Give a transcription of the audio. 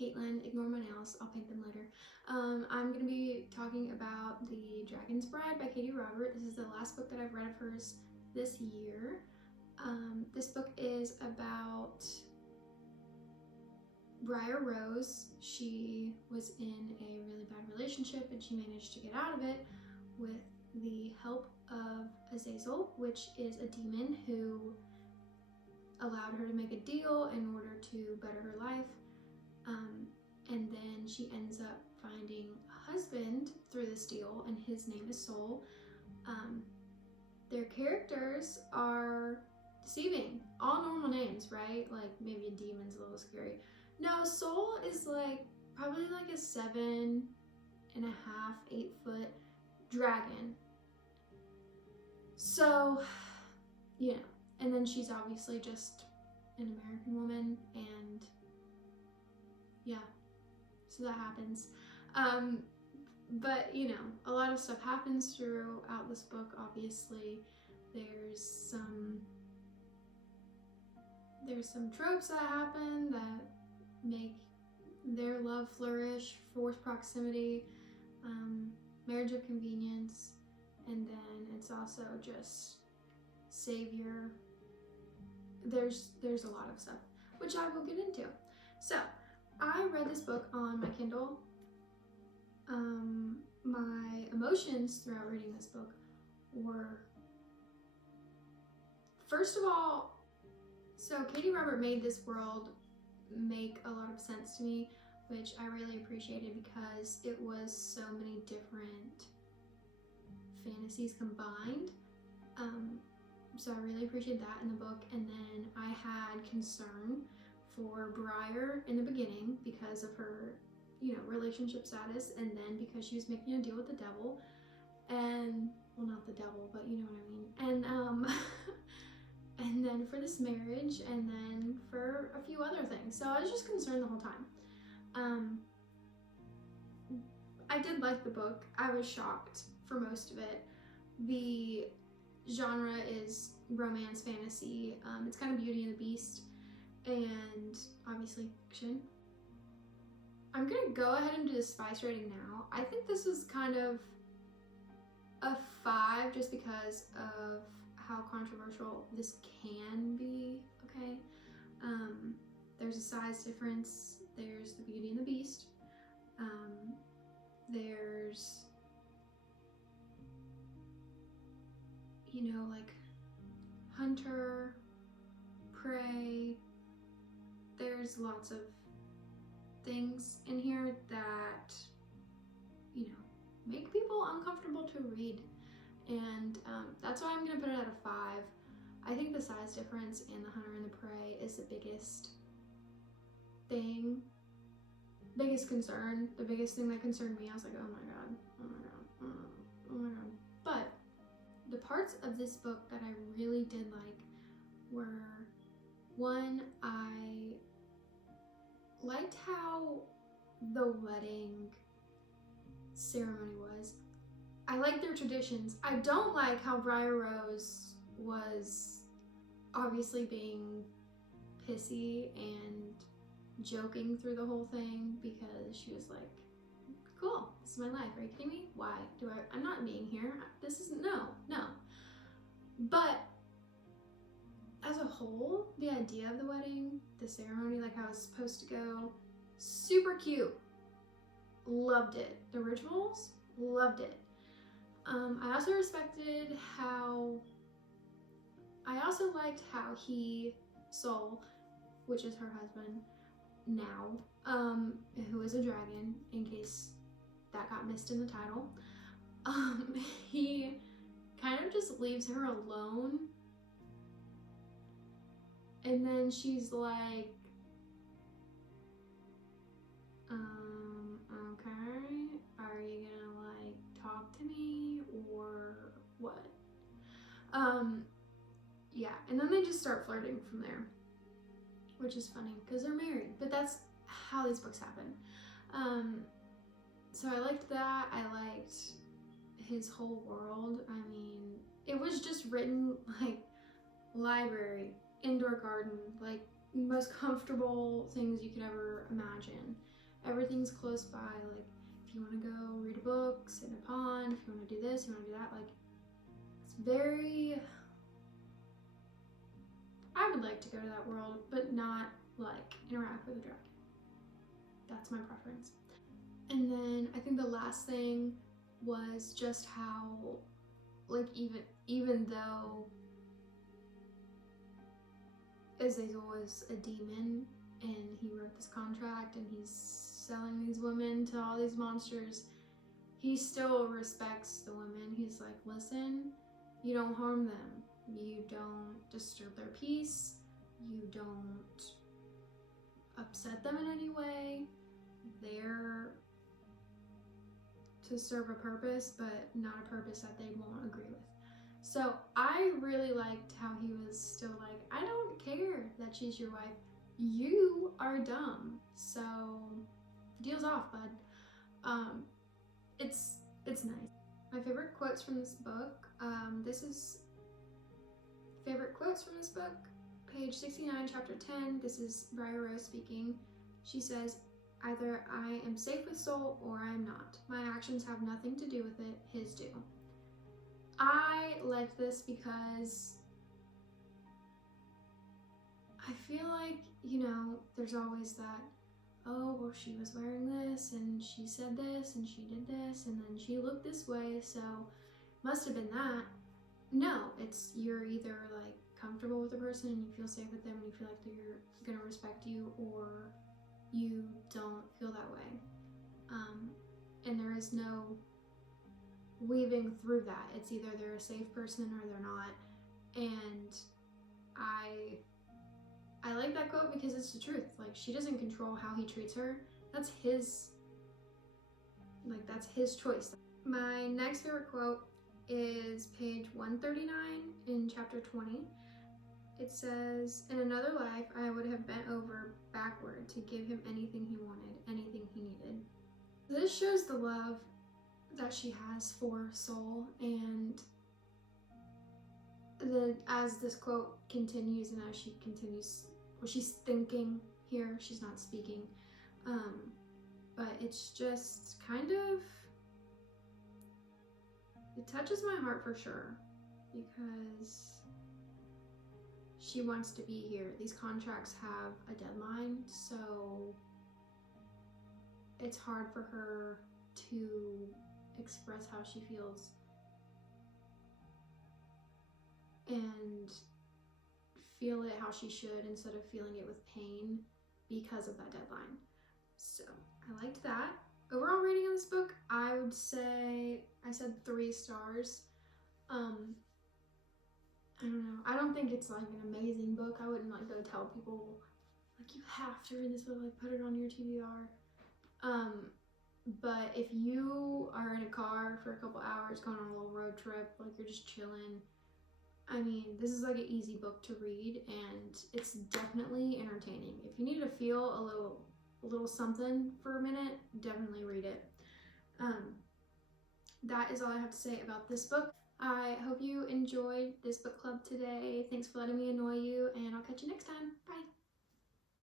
Caitlin. Ignore my nails, I'll paint them later. I'm going to be talking about The Dragon's Bride by Katee Robert. This is the last book that I've read of hers this year. This book is about Briar Rose. She was in a really bad relationship and she managed to get out of it with the help of Azazel, which is a demon who allowed her to make a deal in order to better her life. And then she ends up finding a husband through this deal, and his name is Soul. Their characters are deceiving. All normal names, right? Like maybe a demon's a little scary. No, Soul is like probably like a 7.5, 8-foot dragon. So, you know, and then she's obviously just an American woman, and yeah, so that happens. But you know, a lot of stuff happens throughout this book. Obviously, there's some tropes that happen that make their love flourish: forced proximity, marriage of convenience, and then it's also just savior. There's a lot of stuff, which I will get into. So I read this book on my Kindle. My emotions throughout reading this book were, first of all, so Katee Robert made this world make a lot of sense to me, which I really appreciated because it was so many different fantasies combined. So I really appreciated that in the book. And then I had concern for Briar in the beginning because of her, you know, relationship status, and then because she was making a deal with the devil, and well, not the devil, but you know what I mean. And and then for this marriage, and then for a few other things. So I was just concerned the whole time. I did like the book. I was shocked for most of it. The genre is romance fantasy. It's kind of Beauty and the Beast, and obviously fiction. I'm gonna go ahead and do the spice rating now. I think this is kind of a 5 just because of how controversial this can be, okay? There's a size difference. There's the Beauty and the Beast. There's, you know, like hunter, prey. There's lots of things in here that, you know, make people uncomfortable to read. And that's why I'm gonna put it at a 5. I think the size difference in the hunter and the prey is the biggest thing, biggest concern, the biggest thing that concerned me. I was like, oh my god, oh my god, oh my god. But the parts of this book that I really did like were, one, I liked how the wedding ceremony was. I like their traditions. I don't like how Briar Rose was obviously being pissy and joking through the whole thing, because she was like, cool, this is my life, are you kidding me? Why do I'm not being here, this isn't, no. But as a whole, the idea of the wedding, the ceremony, like how it's supposed to go, super cute. Loved it. The rituals, loved it. I also respected how, I also liked how Soul, which is her husband now, who is a dragon, in case that got missed in the title, he kind of just leaves her alone. And then she's like, okay, are you gonna like talk to me or what? Yeah, and then they just start flirting from there, which is funny because they're married, but that's how these books happen. So I liked that. I liked his whole world. I mean, it was just written like library, indoor garden, like most comfortable things you could ever imagine. everything's close by. Like, if you want to go read a book, sit in a pond, if you want to do this, you want to do that, like, it's very, I would like to go to that world, but not like interact with a dragon. That's my preference. And then I think the last thing was just how, like, even though Azazel was a demon and he wrote this contract and he's selling these women to all these monsters, he still respects the women. He's like, listen, you don't harm them. You don't disturb their peace. You don't upset them in any way. They're to serve a purpose, but not a purpose that they won't agree with. So I really liked how he was still like, I don't care that she's your wife. You are dumb. So deal's off, bud. It's nice. My favorite quotes from this book. This is favorite quotes from this book. Page 69, chapter 10. This is Briar Rose speaking. She says, either I am safe with Soul or I am not. My actions have nothing to do with it, his do. I like this because I feel like, you know, there's always that, oh, well, she was wearing this and she said this and she did this and then she looked this way, so must have been that. No, it's you're either like comfortable with the person and you feel safe with them and you feel like they're gonna respect you, or you don't feel that way. And there is no weaving through that. It's either they're a safe person or they're not. And I like that quote because it's the truth. Like, she doesn't control how he treats her. That's his choice. My next favorite quote is page 139 in chapter 20. It says, in another life, I would have bent over backward to give him anything he wanted, anything he needed. This shows the love that she has for Soul, and then as this quote continues and as she continues, well, she's thinking here, she's not speaking, but it's just kind of, it touches my heart for sure, because she wants to be here. These contracts have a deadline, so it's hard for her to express how she feels and feel it how she should instead of feeling it with pain because of that deadline. So I liked that. Overall rating on this book, I would say, I said 3 stars. I don't know. I don't think it's like an amazing book. I wouldn't like go tell people like you have to read this book, like put it on your TBR. But if you are in a car for a couple hours going on a little road trip, like you're just chilling, I mean, this is like an easy book to read and it's definitely entertaining. If you need to feel a little something for a minute, definitely read it. That is all I have to say about this book. I hope you enjoyed this book club today. Thanks for letting me annoy you, and I'll catch you next time.